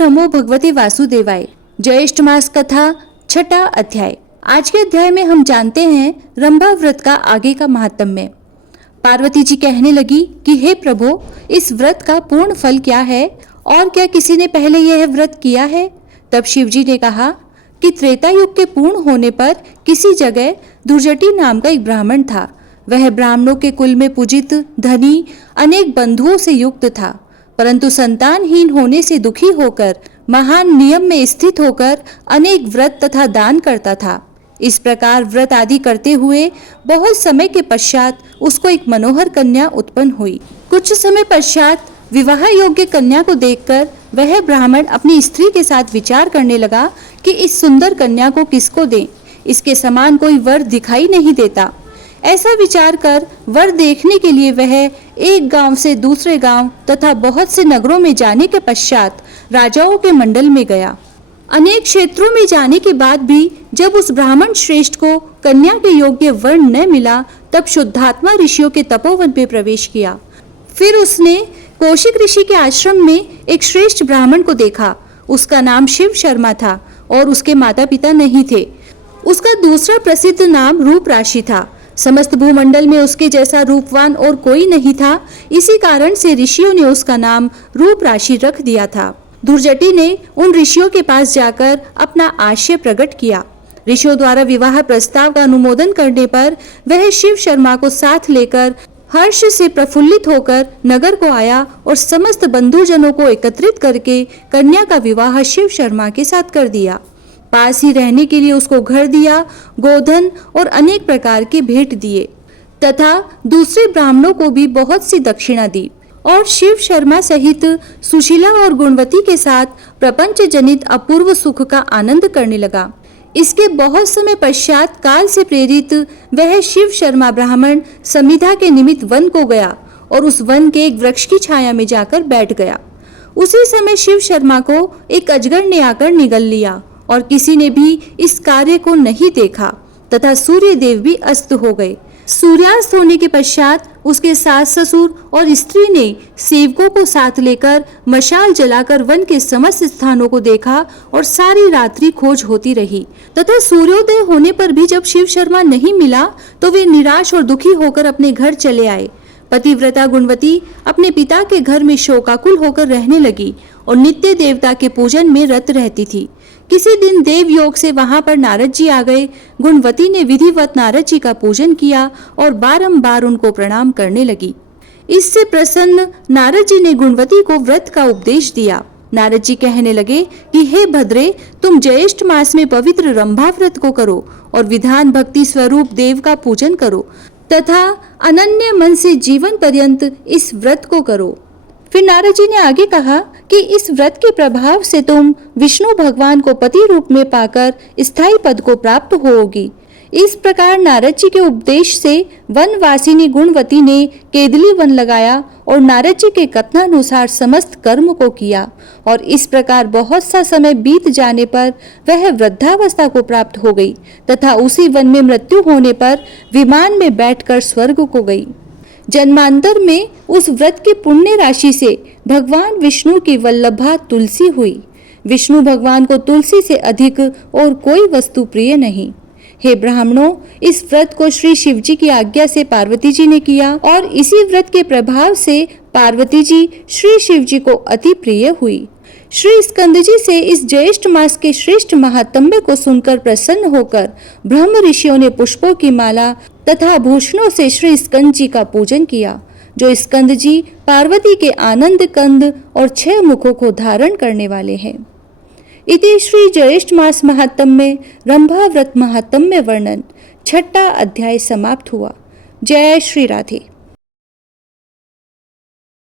नमो भगवते वासुदेवाय। ज्येष्ठ मास कथा छठा अध्याय। आज के अध्याय में हम जानते हैं रंभा व्रत का आगे का महात्म्य। पार्वती जी कहने लगी कि हे प्रभु, इस व्रत का पूर्ण फल क्या है और क्या किसी ने पहले यह व्रत किया है? तब शिव जी ने कहा कि त्रेता युग के पूर्ण होने पर किसी जगह दुर्जटी नाम का एक ब्राह्मण था। वह ब्राह्मणों के कुल में पूजित, धनी, अनेक बंधुओं से युक्त था, परंतु संतानहीन होने से दुखी होकर महान नियम में स्थित होकर अनेक व्रत तथा दान करता था। इस प्रकार व्रत आदि करते हुए बहुत समय के पश्चात उसको एक मनोहर कन्या उत्पन्न हुई। कुछ समय पश्चात विवाह योग्य कन्या को देखकर वह ब्राह्मण अपनी स्त्री के साथ विचार करने लगा कि इस सुंदर कन्या को किसको दें, इसके समान कोई वर दिखाई नहीं देता। ऐसा विचार कर वर देखने के लिए वह एक गांव से दूसरे गांव तथा बहुत से नगरों में जाने के पश्चात राजाओं के मंडल में गया। अनेक क्षेत्रों में जाने के बाद भी जब उस ब्राह्मण श्रेष्ठ को कन्या के योग्य वर न मिला, तब शुद्धात्मा ऋषियों के तपोवन में प्रवेश किया। फिर उसने कौशिक ऋषि के आश्रम में एक श्रेष्ठ ब्राह्मण को देखा। उसका नाम शिव शर्मा था और उसके माता पिता नहीं थे। उसका दूसरा प्रसिद्ध नाम रूप राशि था। समस्त भूमंडल में उसके जैसा रूपवान और कोई नहीं था। इसी कारण से ऋषियों ने उसका नाम रूप राशि रख दिया था। दुर्जटी ने उन ऋषियों के पास जाकर अपना आशय प्रकट किया। ऋषियों द्वारा विवाह प्रस्ताव का अनुमोदन करने पर वह शिव शर्मा को साथ लेकर हर्ष से प्रफुल्लित होकर नगर को आया और समस्त बंधुजनों को एकत्रित करके कन्या का विवाह शिव शर्मा के साथ कर दिया। पास ही रहने के लिए उसको घर दिया, गोधन और अनेक प्रकार के भेंट दिए तथा दूसरे ब्राह्मणों को भी बहुत सी दक्षिणा दी और शिव शर्मा सहित सुशीला और गुणवती के साथ प्रपंच जनित अपूर्व सुख का आनंद करने लगा। इसके बहुत समय पश्चात काल से प्रेरित वह शिव शर्मा ब्राह्मण समिधा के निमित्त वन को गया और उस वन के एक वृक्ष की छाया में जाकर बैठ गया। उसी समय शिव शर्मा को एक अजगर ने आकर निगल लिया और किसी ने भी इस कार्य को नहीं देखा तथा सूर्य देव भी अस्त हो गए। सूर्यास्त होने के पश्चात उसके सास ससुर और स्त्री ने सेवकों को साथ लेकर मशाल जलाकर वन के समस्त स्थानों को देखा और सारी रात्रि खोज होती रही तथा सूर्योदय होने पर भी जब शिव शर्मा नहीं मिला तो वे निराश और दुखी होकर अपने घर चले आए। पतिव्रता गुणवती अपने पिता के घर में शोकाकुल होकर रहने लगी और नित्य देवता के पूजन में रत रहती थी। किसी दिन देव योग से वहां पर नारद जी आ गए। गुणवती ने विधिवत नारद जी का पूजन किया और बारंबार उनको प्रणाम करने लगी। इससे प्रसन्न नारद जी ने गुणवती को व्रत का उपदेश दिया। नारद जी कहने लगे कि हे भद्रे, तुम ज्येष्ठ मास में पवित्र रंभा व्रत को करो और विधान भक्ति स्वरूप देव का पूजन करो तथा अनन्य मन से जीवन पर्यंत इस व्रत को करो। फिर नारद जी ने आगे कहा कि इस व्रत के प्रभाव से तुम विष्णु भगवान को पति रूप में पाकर स्थायी पद को प्राप्त होगी। इस प्रकार नारद जी के उपदेश से वनवासिनी गुणवती ने केदली वन लगाया और नारद जी के कथनानुसार समस्त कर्म को किया और इस प्रकार बहुत सा समय बीत जाने पर वह वृद्धावस्था को प्राप्त हो गई तथा उसी वन में मृत्यु होने पर विमान में बैठकर स्वर्ग को गई। जन्मांतर में उस व्रत की पुण्य राशि से भगवान विष्णु की वल्लभा तुलसी हुई। विष्णु भगवान को तुलसी से अधिक और कोई वस्तु प्रिय नहीं। हे ब्राह्मणों, इस व्रत को श्री शिव जी की आज्ञा से पार्वती जी ने किया और इसी व्रत के प्रभाव से पार्वती जी श्री शिव जी को अति प्रिय हुई। श्री स्कंद जी से इस ज्येष्ठ मास के श्रेष्ठ महात्म्य को सुनकर प्रसन्न होकर ब्रह्म ऋषियों ने पुष्पों की माला तथा भूषणों से श्री स्कंद जी का पूजन किया, जो स्कंद जी पार्वती के आनंद कंद और 6 मुखों को धारण करने वाले हैं। इति श्री ज्येष्ठ मास महात्म्य रंभा व्रत महात्म्य वर्णन छठा अध्याय समाप्त हुआ। जय श्री राधे।